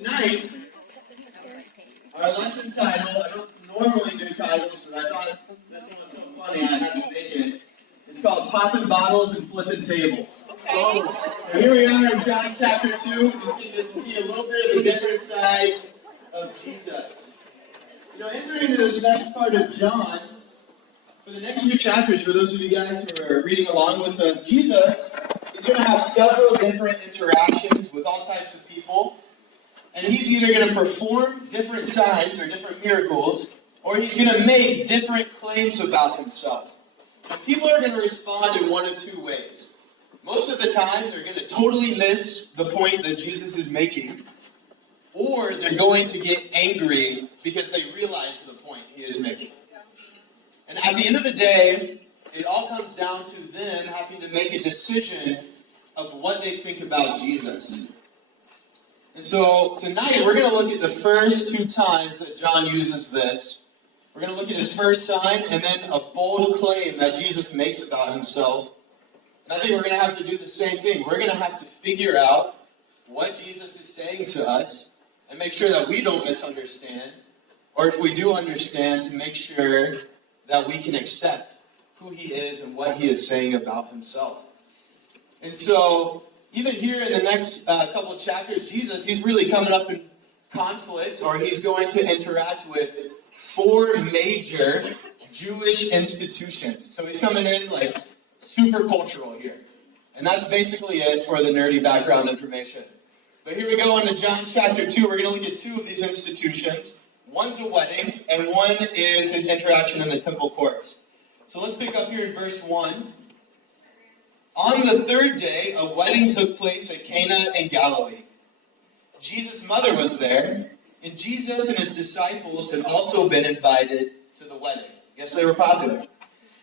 Tonight, our lesson title, I don't normally do titles, but I thought this one was so funny I had to make it. It's called Popping Bottles and Flipping Tables. Okay. So here we are in John chapter 2. We're just going to get to see a little bit of a different side of Jesus. You know, entering into this next part of John, for the next few chapters, for those of you guys who are reading along with us, Jesus is going to have several different interactions with all types of people. And he's either going to perform different signs or different miracles, or he's going to make different claims about himself. And people are going to respond in one of two ways. Most of the time, they're going to totally miss the point that Jesus is making, or they're going to get angry because they realize the point he is making. And at the end of the day, it all comes down to them having to make a decision of what they think about Jesus. And so tonight we're going to look at the first two times that John uses this. We're going to look at his first sign and then a bold claim that Jesus makes about himself. And I think we're going to have to do the same thing. We're going to have to figure out what Jesus is saying to us and make sure that we don't misunderstand. Or if we do understand, to make sure that we can accept who he is and what he is saying about himself. And so even here in the next couple chapters, Jesus, he's really coming up in conflict, or he's going to interact with four major Jewish institutions. So he's coming in like super cultural here. And that's basically it for the nerdy background information. But here we go into John chapter 2. We're going to look at two of these institutions. One's a wedding, and one is his interaction in the temple courts. So let's pick up here in verse 1. On the third day, a wedding took place at Cana in Galilee. Jesus' mother was there, and Jesus and his disciples had also been invited to the wedding. Guess they were popular.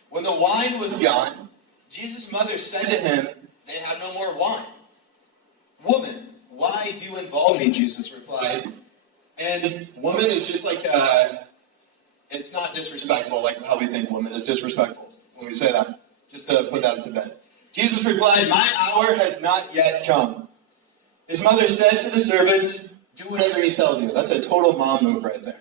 When the wine was gone, Jesus' mother said to him, "They have no more wine." "Woman, why do you involve me?" Jesus replied. And woman is just like, it's not disrespectful like how we think woman is disrespectful when we say that. Just to put that into bed. Jesus replied, "My hour has not yet come." His mother said to the servants, "Do whatever he tells you." That's a total mom move right there.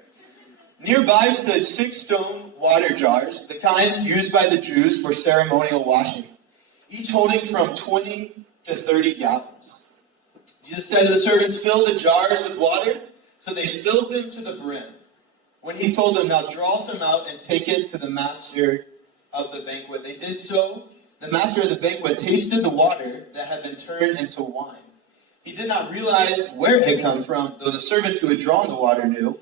Nearby stood 6 stone water jars, the kind used by the Jews for ceremonial washing, each holding from 20 to 30 gallons. Jesus said to the servants, "Fill the jars with water." So they filled them to the brim. When he told them, "Now draw some out and take it to the master of the banquet," they did so. The master of the banquet tasted the water that had been turned into wine. He did not realize where it had come from, though the servants who had drawn the water knew.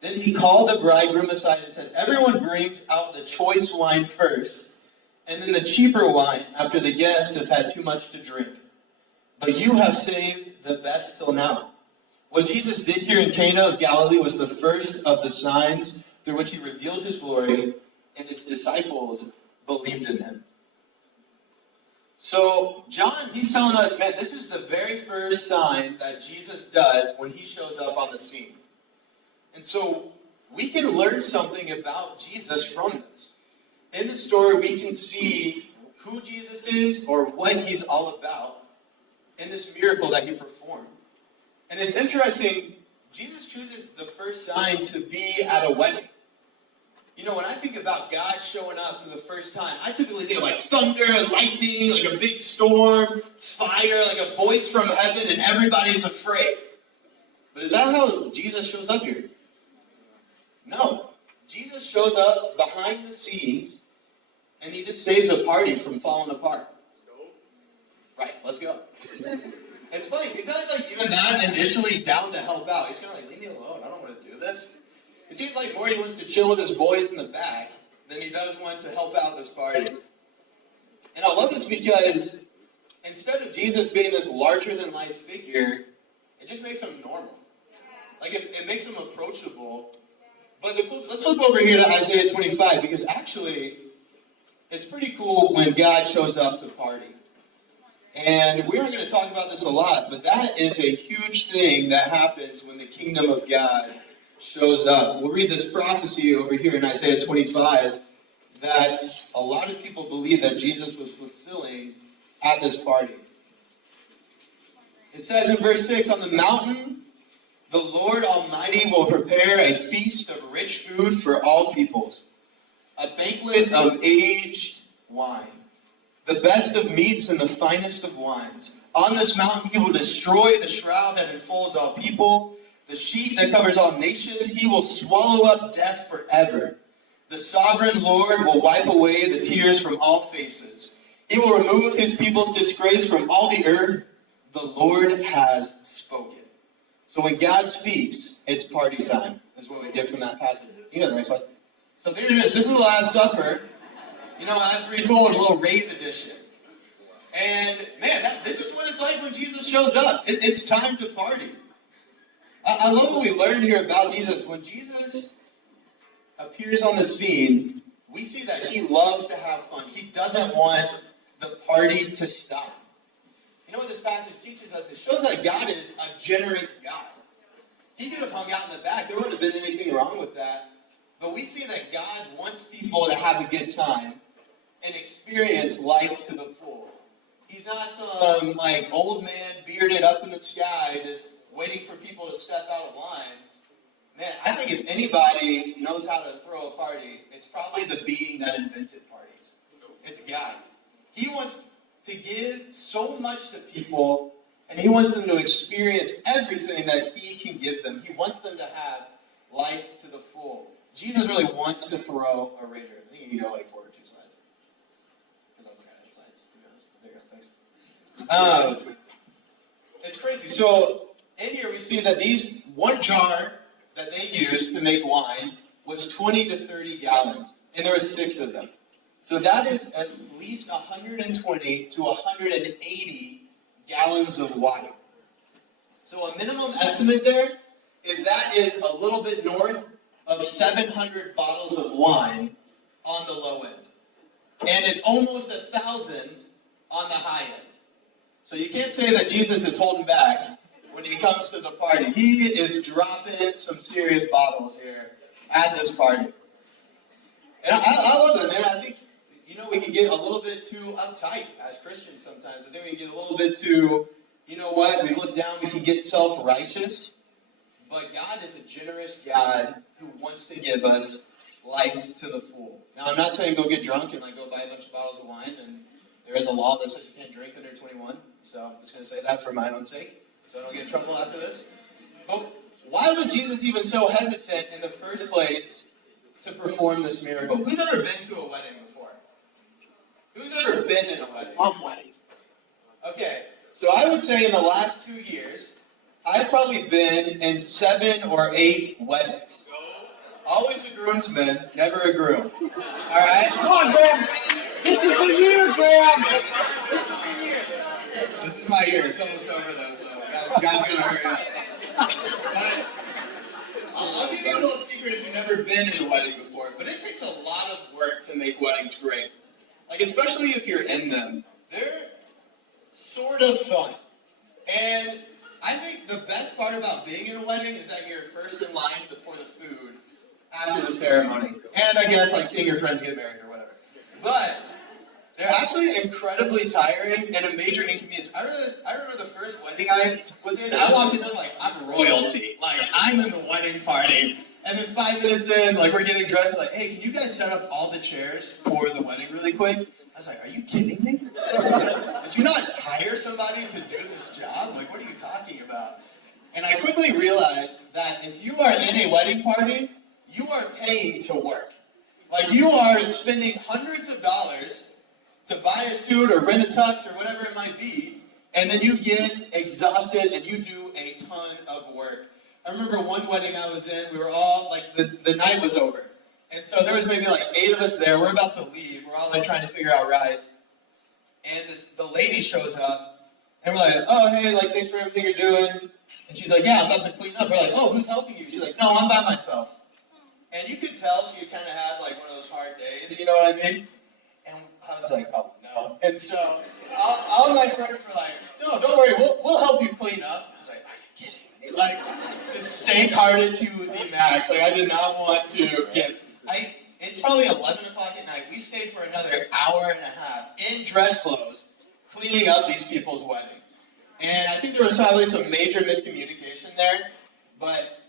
Then he called the bridegroom aside and said, "Everyone brings out the choice wine first, and then the cheaper wine after the guests have had too much to drink. But you have saved the best till now." What Jesus did here in Cana of Galilee was the first of the signs through which he revealed his glory, and his disciples believed in him. So John, he's telling us, man, this is the very first sign that Jesus does when he shows up on the scene. And so we can learn something about Jesus from this. In the story, we can see who Jesus is or what he's all about in this miracle that he performed. And it's interesting, Jesus chooses the first sign to be at a wedding. You know, when I think about God showing up for the first time, I typically think of like thunder, lightning, like a big storm, fire, like a voice from heaven, and everybody's afraid. But is that how Jesus shows up here? No. Jesus shows up behind the scenes, and he just saves a party from falling apart. Right, let's go. It's funny, he's not like even that initially down to help out. He's kind of like, "Leave me alone, I don't want to do this." It seems like more he wants to chill with his boys in the back than he does want to help out this party. And I love this because instead of Jesus being this larger-than-life figure, it just makes him normal. Like, it makes him approachable. But let's look over here to Isaiah 25, because actually, it's pretty cool when God shows up to party. And we aren't going to talk about this a lot, but that is a huge thing that happens when the kingdom of God shows up. We'll read this prophecy over here in Isaiah 25 that a lot of people believe that Jesus was fulfilling at this party. It says in verse 6, on the mountain The Lord Almighty will prepare a feast of rich food for all peoples, a banquet of aged wine, the best of meats and the finest of wines. On this mountain he will destroy the shroud that enfolds all people, the sheet that covers all nations. He will swallow up death forever. The sovereign Lord will wipe away the tears from all faces. He will remove his people's disgrace from all the earth. The Lord has spoken. So when God speaks, it's party time. That's what we get from that passage. You know the next one. So there it is. This is the Last Supper. You know, as we told, a little Wraith edition. And man, this is what it's like when Jesus shows up. It's time to party. I love what we learned here about Jesus. When Jesus appears on the scene, we see that he loves to have fun. He doesn't want the party to stop. You know what this passage teaches us? It shows that God is a generous God. He could have hung out in the back. There wouldn't have been anything wrong with that. But we see that God wants people to have a good time and experience life to the full. He's not some old man bearded up in the sky just waiting for people to step out of line. Man, I think if anybody knows how to throw a party, it's probably the being that invented parties. It's God. He wants to give so much to people, and he wants them to experience everything that he can give them. He wants them to have life to the full. Jesus really wants to throw a rager. I think you can go forward 2 slides. Because I'm looking at slides, to be honest. There you go, thanks. It's crazy. So in here we see that these one jar that they used to make wine was 20 to 30 gallons, and there were 6 of them. So that is at least 120 to 180 gallons of water. So a minimum estimate there is that is a little bit north of 700 bottles of wine on the low end. And it's almost 1,000 on the high end. So you can't say that Jesus is holding back when he comes to the party. He is dropping some serious bottles here at this party. And I love it, man. I think, we can get a little bit too uptight as Christians sometimes. I think we can get a little bit too, we look down, we can get self-righteous. But God is a generous God who wants to give us life to the full. Now, I'm not saying go get drunk and go buy a bunch of bottles of wine. And there is a law that says you can't drink under 21. So I'm just going to say that for my own sake, so I don't get in trouble after this. But why was Jesus even so hesitant in the first place to perform this miracle? Who's ever been to a wedding before? Who's ever been in a wedding? Love weddings. Okay, so I would say in the last 2 years, I've probably been in 7 or 8 weddings. Always a groomsman, never a groom. All right? Come on, Graham. This is the year, Graham. This is the year. This is my year. It's almost over, though, so God's going to hurry up. But I'll give you a little secret if you've never been in a wedding before, but it takes a lot of work to make weddings great. Especially if you're in them. They're sort of fun. And I think the best part about being in a wedding is that you're first in line for the food after the ceremony. And I guess seeing your friends get married or whatever. But they're actually incredibly tiring and a major inconvenience. I remember the first wedding I was in, I walked in and I'm royalty. I'm in the wedding party. And then 5 minutes in, we're getting dressed, hey, can you guys set up all the chairs for the wedding really quick? I was are you kidding me? Did you not hire somebody to do this job? What are you talking about? And I quickly realized that if you are in a wedding party, you are paying to work. You are spending hundreds of dollars to buy a suit or rent a tux or whatever it might be, and then you get exhausted and you do a ton of work. I remember one wedding I was in, we were all, the night was over. And so there was maybe 8 of us there. We're about to leave. We're all trying to figure out rides. And the lady shows up, and we're oh, hey, thanks for everything you're doing. And she's yeah, I'm about to clean up. We're oh, who's helping you? She's no, I'm by myself. And you could tell she kind of had one of those hard days, you know what I mean? And I was oh, no. And so all of my friends were no, don't worry, we'll help you clean up. I was are you kidding me? Just stake-hearted to the max. I did not want to get... It's probably 11 o'clock at night. We stayed for another hour and a half in dress clothes, cleaning up these people's wedding. And I think there was probably some major miscommunication there. But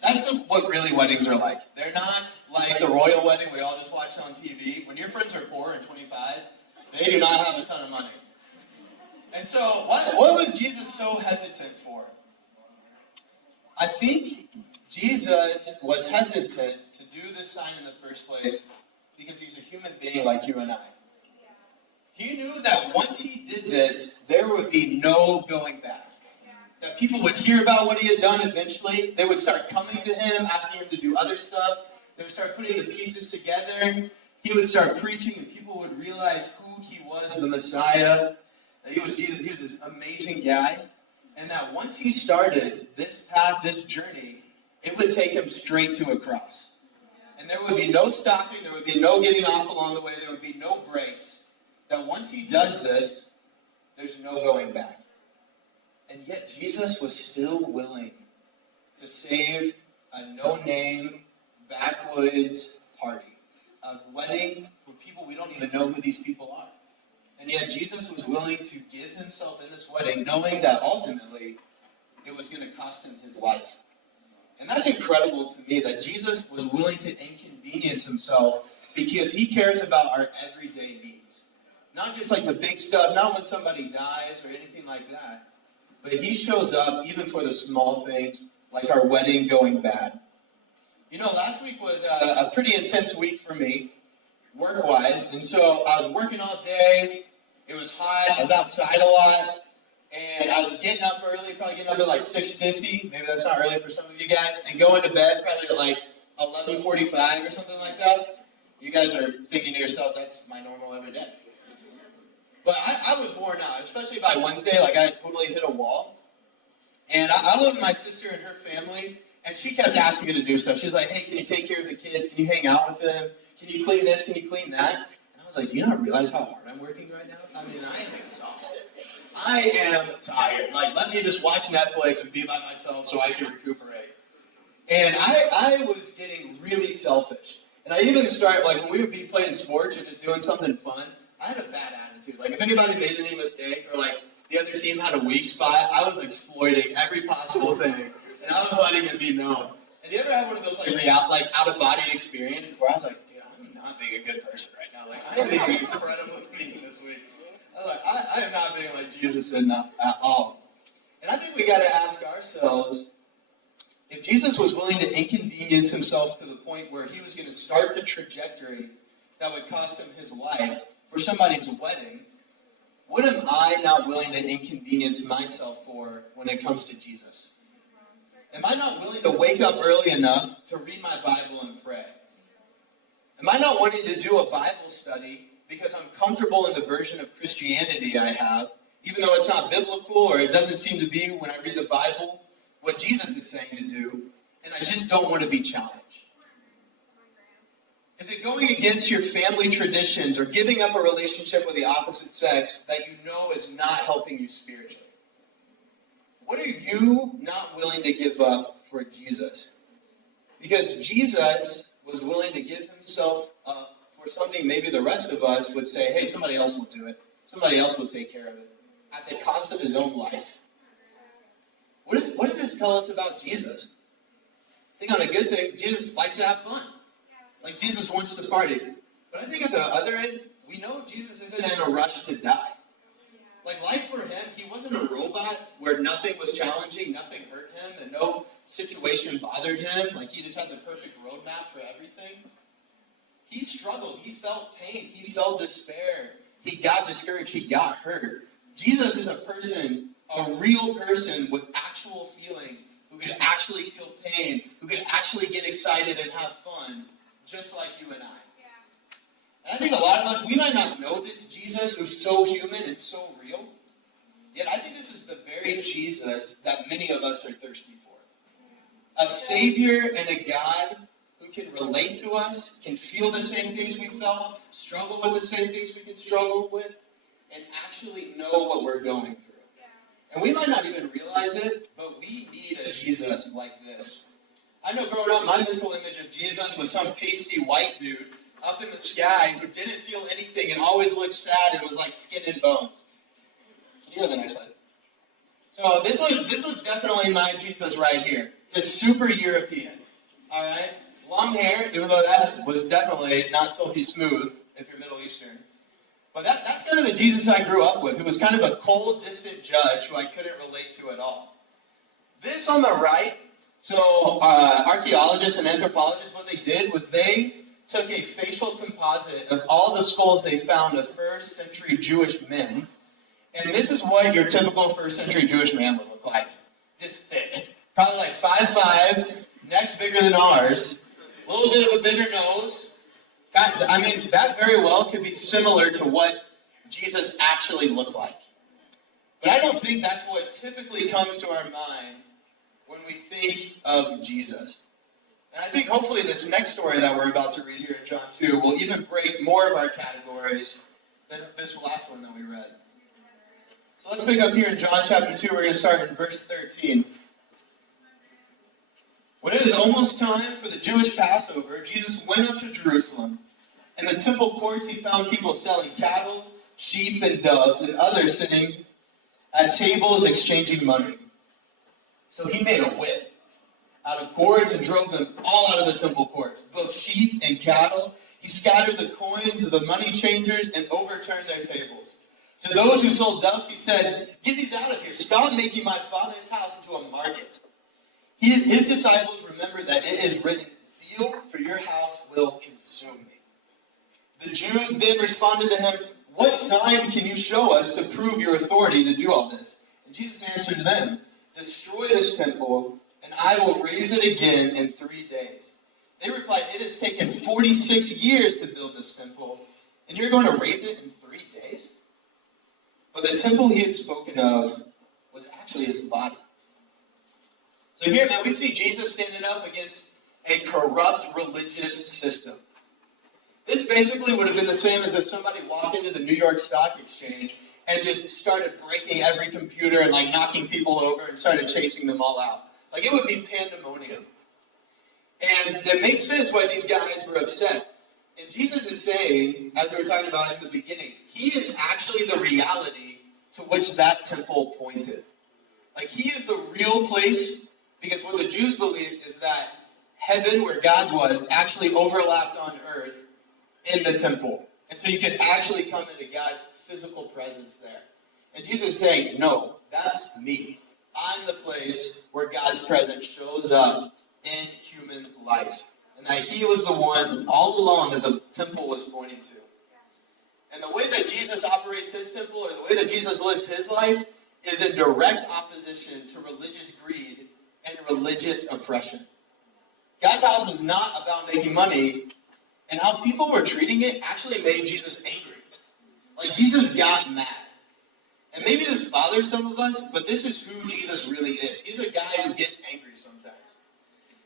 that's what really weddings are like. They're not like the royal wedding we all just watch on TV. When your friends are poor and 25, they do not have a ton of money. And so, what was Jesus so hesitant for? I think Jesus was hesitant to do this sign in the first place because he's a human being like you and I. He knew that once he did this, there would be no going back. That people would hear about what he had done eventually. They would start coming to him, asking him to do other stuff. They would start putting the pieces together. He would start preaching, and people would realize who he was, the Messiah. That he was Jesus. He was this amazing guy. And that once he started this path, this journey, it would take him straight to a cross. And there would be no stopping. There would be no getting off along the way. There would be no breaks. That once he does this, there's no going back. And yet Jesus was still willing to save a no-name, backwoods party. A wedding with people we don't even know who these people are. And yet Jesus was willing to give himself in this wedding, knowing that ultimately it was going to cost him his life. And that's incredible to me, that Jesus was willing to inconvenience himself because he cares about our everyday needs. Not just like the big stuff, not when somebody dies or anything like that. But he shows up even for the small things, like our wedding going bad. You know, last week was a pretty intense week for me, work-wise. And so I was working all day. It was hot. I was outside a lot. And I was getting up early, probably getting up at like 6:50. Maybe that's not early for some of you guys. And going to bed probably at like 11:45 or something like that. You guys are thinking to yourself, that's my normal every day. But I was worn out, especially by Wednesday. Like, I had totally hit a wall. And I lived with my sister and her family, and she kept asking me to do stuff. She's like, hey, can you take care of the kids? Can you hang out with them? Can you clean this? Can you clean that? And I was like, do you not realize how hard I'm working right now? I mean, I am exhausted. I am tired. Like, let me just watch Netflix and be by myself so I can recuperate. And I was getting really selfish. And I even started, like, when we would be playing sports or just doing something fun, I had a bad attitude. Like, if anybody made any mistake or, like, the other team had a weak spot, I was exploiting every possible thing. And I was letting it be known. And you ever have one of those, like, out-of-body experiences where I was like, dude, I'm not being a good person right now. Like, I am being incredibly mean this week. I was like, I am not being like Jesus enough at all. And I think we got to ask ourselves, if Jesus was willing to inconvenience himself to the point where he was going to start the trajectory that would cost him his life for somebody's wedding, what am I not willing to inconvenience myself for when it comes to Jesus? Am I not willing to wake up early enough to read my Bible and pray? Am I not wanting to do a Bible study because I'm comfortable in the version of Christianity I have, even though it's not biblical or it doesn't seem to be, when I read the Bible, what Jesus is saying to do, and I just don't want to be challenged? Is it going against your family traditions or giving up a relationship with the opposite sex that you know is not helping you spiritually? What are you not willing to give up for Jesus? Because Jesus was willing to give himself up for something maybe the rest of us would say, hey, somebody else will do it. Somebody else will take care of it. At the cost of his own life. What does this tell us about Jesus? I think on a good thing, Jesus likes to have fun. Like, Jesus wants to party. But I think at the other end, we know Jesus isn't in a rush to die. Like, life for him, he wasn't a robot where nothing was challenging, nothing hurt him, and no situation bothered him. Like, he just had the perfect roadmap for everything. He struggled. He felt pain. He felt despair. He got discouraged. He got hurt. Jesus is a person, a real person with actual feelings, who could actually feel pain, who could actually get excited and have fun, just like you and I. And I think a lot of us, we might not know this Jesus who's so human and so real, yet I think this is the very Jesus that many of us are thirsty for. A Savior and a God who can relate to us, can feel the same things we felt, struggle with the same things we can struggle with, and actually know what we're going through. And we might not even realize it, but we need a Jesus like this. I know growing up, my mental image of Jesus was some pasty white dude up in the sky who didn't feel anything and always looked sad and was like skin and bones. Can you hear the next slide? So this was definitely my Jesus right here. Just super European. All right? Long hair, even though that was definitely not silky smooth if you're Middle Eastern. But that's kind of the Jesus I grew up with, who was kind of a cold, distant judge who I couldn't relate to at all. This on the right, so archaeologists and anthropologists, what they did was they took a facial composite of all the skulls they found of first century Jewish men. And this is what your typical first century Jewish man would look like. Just thick. Probably like 5'5", neck's bigger than ours, a little bit of a bigger nose. I mean, that very well could be similar to what Jesus actually looked like. But I don't think that's what typically comes to our mind when we think of Jesus. And I think hopefully this next story that we're about to read here in John 2 will even break more of our categories than this last one that we read. So let's pick up here in John chapter 2. We're going to start in verse 13. When it was almost time for the Jewish Passover, Jesus went up to Jerusalem. In the temple courts, he found people selling cattle, sheep, and doves, and others sitting at tables exchanging money. So he made a whip out of cords and drove them all out of the temple courts, both sheep and cattle. He scattered the coins of the money changers and overturned their tables. To those who sold doves, he said, "Get these out of here. Stop making my Father's house into a market." His disciples remembered that it is written, "Zeal for your house will consume me." The Jews then responded to him, "What sign can you show us to prove your authority to do all this?" And Jesus answered them, "Destroy this temple, and I will raise it again in 3 days." They replied, "It has taken 46 years to build this temple, and you're going to raise it in 3 days?" But the temple he had spoken of was actually his body. So here, man, we see Jesus standing up against a corrupt religious system. This basically would have been the same as if somebody walked into the New York Stock Exchange and just started breaking every computer and like knocking people over and started chasing them all out. Like, it would be pandemonium. And it makes sense why these guys were upset. And Jesus is saying, as we were talking about in the beginning, he is actually the reality to which that temple pointed. Like, he is the real place, because what the Jews believed is that heaven, where God was, actually overlapped on earth in the temple. And so you could actually come into God's physical presence there. And Jesus is saying, no, that's me. I'm the place where God's presence shows up in human life. And that he was the one all along that the temple was pointing to. And the way that Jesus operates his temple, or the way that Jesus lives his life, is in direct opposition to religious greed and religious oppression. God's house was not about making money, and how people were treating it actually made Jesus angry. Like, Jesus got mad. And maybe this bothers some of us, but this is who Jesus really is. He's a guy who gets angry sometimes.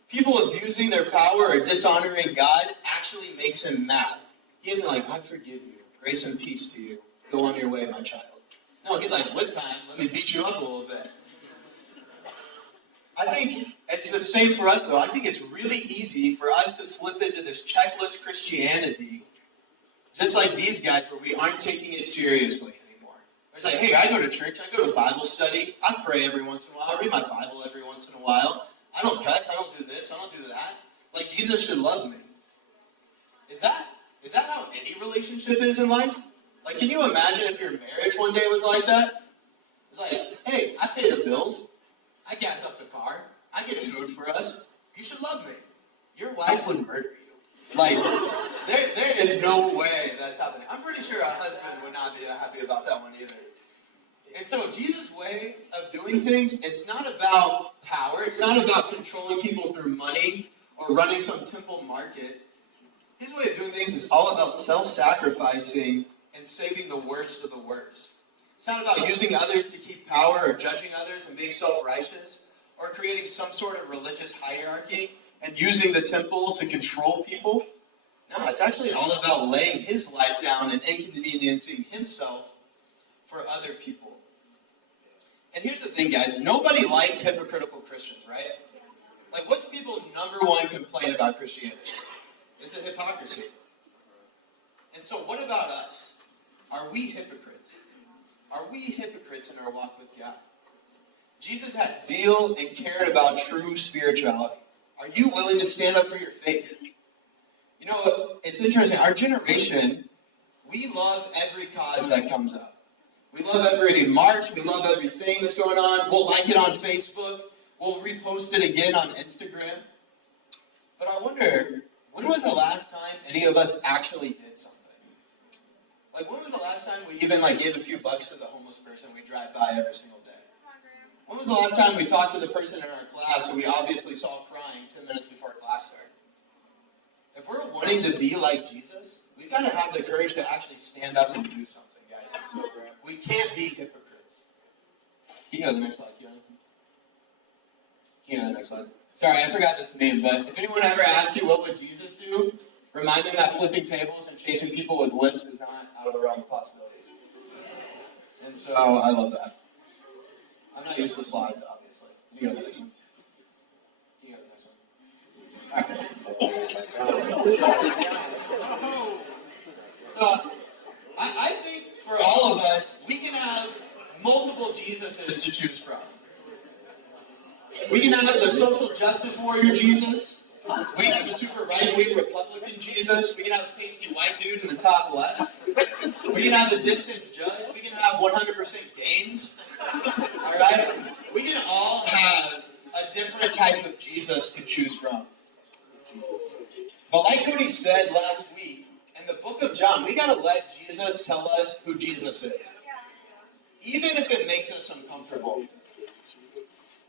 People abusing their power or dishonoring God actually makes him mad. He isn't like, "I forgive you. Grace and peace to you. Go on your way, my child." No, he's like, "Whip time. Let me beat you up a little bit." I think it's the same for us, though. I think it's really easy for us to slip into this checklist Christianity, just like these guys, where we aren't taking it seriously anymore. It's like, hey, I go to church, I go to Bible study, I pray every once in a while, I read my Bible every once in a while. I don't cuss, I don't do this, I don't do that. Like, Jesus should love me. Is that how any relationship is in life? Like, can you imagine if your marriage one day was like that? It's like, hey, I pay the bills. I gas up the car. I get food for us. You should love me. Your wife would murder you. Like, there is no way that's happening. I'm pretty sure a husband would not be happy about that one either. And so Jesus' way of doing things, it's not about power. It's not about controlling people through money or running some temple market. His way of doing things is all about self-sacrificing and saving the worst of the worst. It's not about using others to keep power or judging others and being self-righteous or creating some sort of religious hierarchy and using the temple to control people. No, it's actually all about laying his life down and inconveniencing himself for other people. And here's the thing, guys. Nobody likes hypocritical Christians, right? Like, what's people's number one complaint about Christianity? It's the hypocrisy. And so what about us? Are we hypocrites? Are we hypocrites in our walk with God? Jesus had zeal and cared about true spirituality. Are you willing to stand up for your faith? You know, it's interesting. Our generation, we love every cause that comes up. We love every march. We love everything that's going on. We'll like it on Facebook. We'll repost it again on Instagram. But I wonder, when was the last time any of us actually did something? Like, when was the last time we even gave a few bucks to the homeless person we drive by every single day? When was the last time we talked to the person in our class who we obviously saw crying 10 minutes before class started? If we're wanting to be like Jesus, we've got to have the courage to actually stand up and do something, guys. We can't be hypocrites. Can you go to the next slide, Keon? Can you go to the next slide? Sorry, I forgot this name, but if anyone ever asks you what would Jesus do, remind them that flipping tables and chasing people with whips is not out of the realm of possibilities. And so I love that. I'm not used to slides, obviously. You go to the next one. You go to the next one. So I think for all of us, we can have multiple Jesuses to choose from. We can have the social justice warrior Jesus. We can have the super right-wing Republican Jesus. We can have the pasty white dude in the top left. We can have the distance judge. We can have 100% gains. All right? We can all have a different type of Jesus to choose from. But like Cody said last week, in the book of John, we got to let Jesus tell us who Jesus is. Even if it makes us uncomfortable.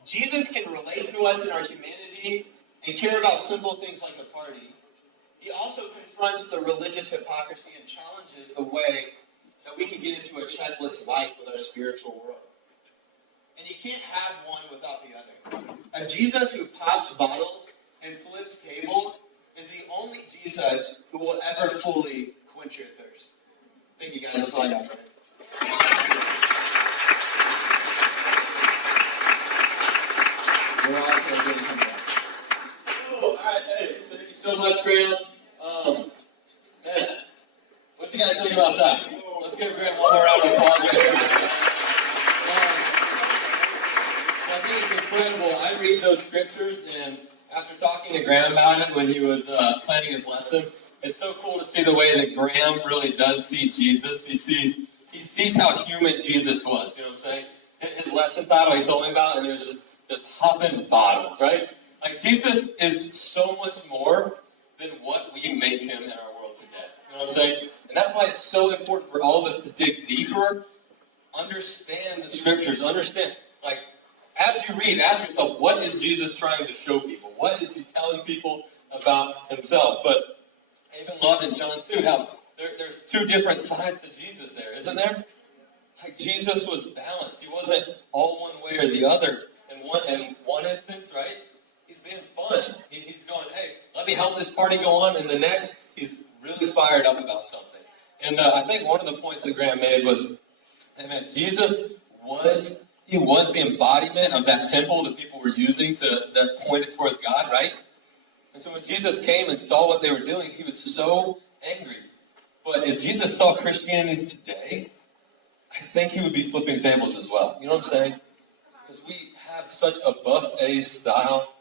Jesus can relate to us in our humanity and care about simple things like a party. He also confronts the religious hypocrisy and challenges the way that we can get into a checklist life with our spiritual world. And you can't have one without the other. A Jesus who pops bottles and flips tables is the only Jesus who will ever fully quench your thirst. Thank you, guys. That's all I got for you. We're also doing something else. Oh, all right. Hey, thank you so much, Graham. Man, what you guys think about that? Let's give Graham one more round of applause right here. I think it's incredible. I read those scriptures, and after talking to Graham about it when he was planning his lesson, it's so cool to see the way that Graham really does see Jesus. He sees how human Jesus was. You know what I'm saying? His lesson title he told me about, and there's just the popping bottles, right? Like, Jesus is so much more than what we make him in our world today. You know what I'm saying? And that's why it's so important for all of us to dig deeper, understand the scriptures, understand, like, as you read, ask yourself, what is Jesus trying to show people? What is he telling people about himself? But I even love in John 2 how there's two different sides to Jesus there, isn't there? Like, Jesus was balanced. He wasn't all one way or the other. In one instance, right? He's being fun. He's going, hey, let me help this party go on. And the next, he's really fired up about something. And I think one of the points that Graham made was, that Jesus was the embodiment of that temple that people were using that pointed towards God, right? And so when Jesus came and saw what they were doing, he was so angry. But if Jesus saw Christianity today, I think he would be flipping tables as well. You know what I'm saying? Because we have such a buffet-style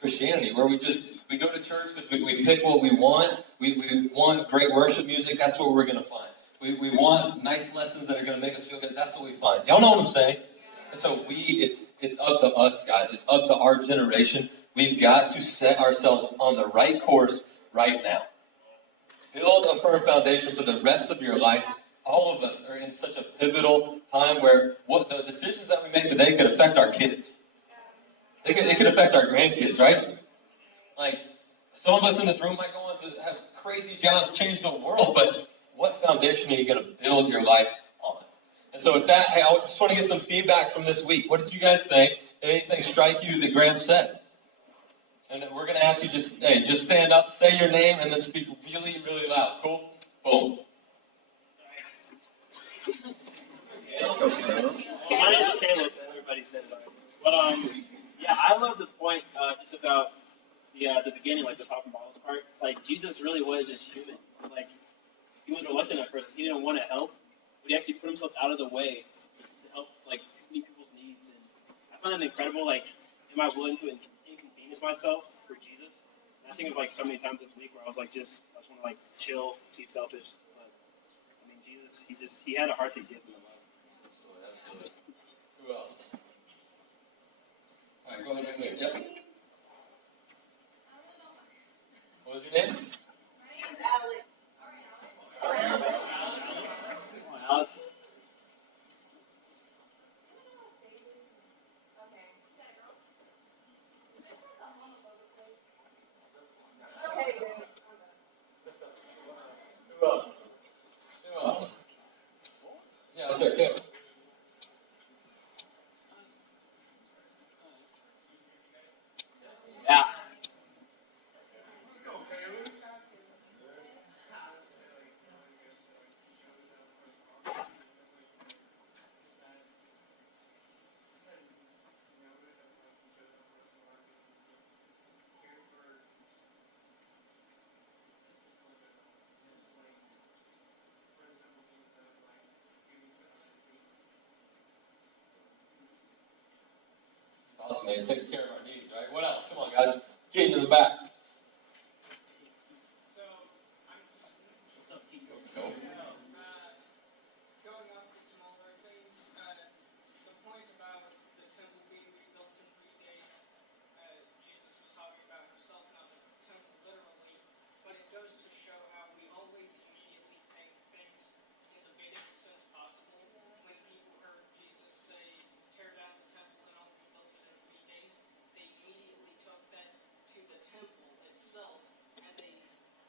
Christianity where we go to church because we pick what we want. We want great worship music. That's what we're going to find. We want nice lessons that are going to make us feel good. That's what we find. Y'all know what I'm saying? And so it's up to us, guys. It's up to our generation. We've got to set ourselves on the right course right now. Build a firm foundation for the rest of your life. All of us are in such a pivotal time where the decisions that we make today could affect our kids. It could affect our grandkids, right? Like, some of us in this room might go on to have crazy jobs, change the world, but what foundation are you going to build your life on? And so with that, hey, I just want to get some feedback from this week. What did you guys think? Did anything strike you that Graham said? And we're going to ask you just stand up, say your name, and then speak really, really loud. Cool? Boom. My name is Caleb. Everybody said about it. But yeah, I love the point just about the beginning, like the top and bottles part. Like, Jesus really was just human. Like, he was reluctant at first. He didn't want to help, but he actually put himself out of the way to help, like, meet people's needs. And find that incredible. Like, am I willing to inconvenience myself for Jesus? And I think of like so many times this week where I was like, I just want to like chill, be selfish. But I mean, Jesus, he had a heart to give in the love. Absolutely. Who else? All right, go ahead right here. Yep. What was your name? My name is Alex. Come on, Alex. Okay, good. Who else? Who else? Yeah, up there, go. Yeah. Awesome, man. It takes care of our needs, right? What else? Come on, guys. Get into the back. Let's go. Going off the smaller things, the point about the temple being rebuilt in 3 days, Jesus was talking about himself, not the temple literally, but it goes to show how we always immediately think things in the biggest sense possible. When people heard Jesus say, tear down the temple and I'll rebuild it in 3 days, they immediately took that to the temple itself, and they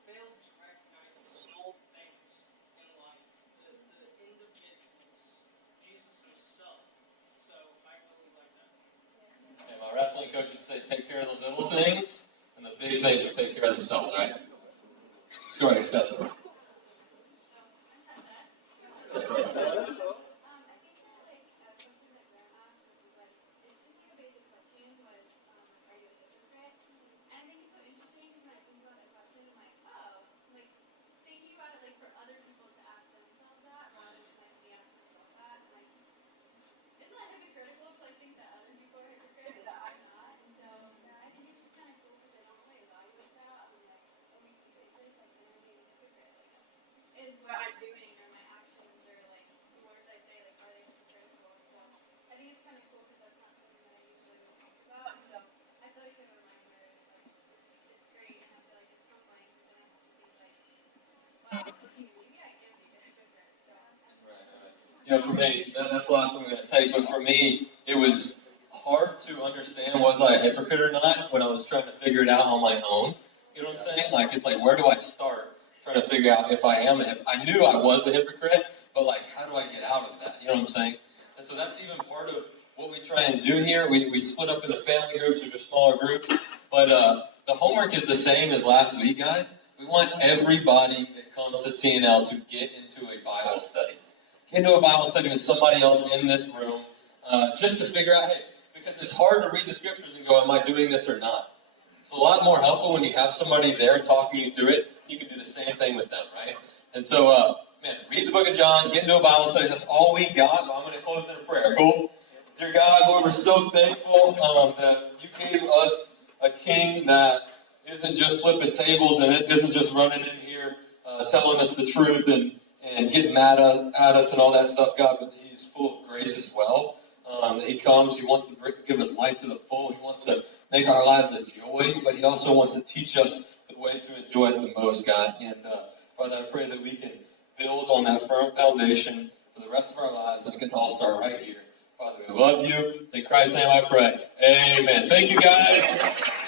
failed to recognize the small things in life, the individuals, Jesus himself. So I really like that. Okay, my wrestling coaches say take care of the little things, and the big things should take care of themselves, right? Let's go ahead and test it. Is what I'm doing or my actions or like the words I say, like are they hypocritical? So I think it's kind of cool because that's not something that I usually think about. And so I feel like a reminder is like it's great, and I feel like it's humbling because then I have to think like, wow, maybe I am being a hypocrite. So Right. You know, for me, that's the last one I'm going to take, but for me, it was hard to understand was I a hypocrite or not when I was trying to figure it out on my own. You know what I'm saying? Like, it's like, where do I start trying to figure out if I am a hypocrite? I knew I was a hypocrite, but like, how do I get out of that? You know what I'm saying? And so that's even part of what we try and do here. We split up into family groups or just smaller groups, but the homework is the same as last week, guys. We want everybody that comes to TNL to get into a Bible study. Get into a Bible study with somebody else in this room, just to figure out, hey, because it's hard to read the scriptures and go, am I doing this or not? It's a lot more helpful when you have somebody there talking you through it. You can do the same thing with them, right? And so, man, read the book of John, get into a Bible study. That's all we got. But I'm going to close in a prayer. Cool? Dear God, Lord, we're so thankful that you gave us a king that isn't just flipping tables and it isn't just running in here telling us the truth and getting mad at us and all that stuff, God, but he's full of grace as well. That he comes, he wants to give us life to the full. He wants to make our lives a joy, but he also wants to teach us the way to enjoy it the most, God. And Father, I pray that we can build on that firm foundation for the rest of our lives and it can all start right here. Father, we love you. In Christ's name I pray. Amen. Thank you, guys.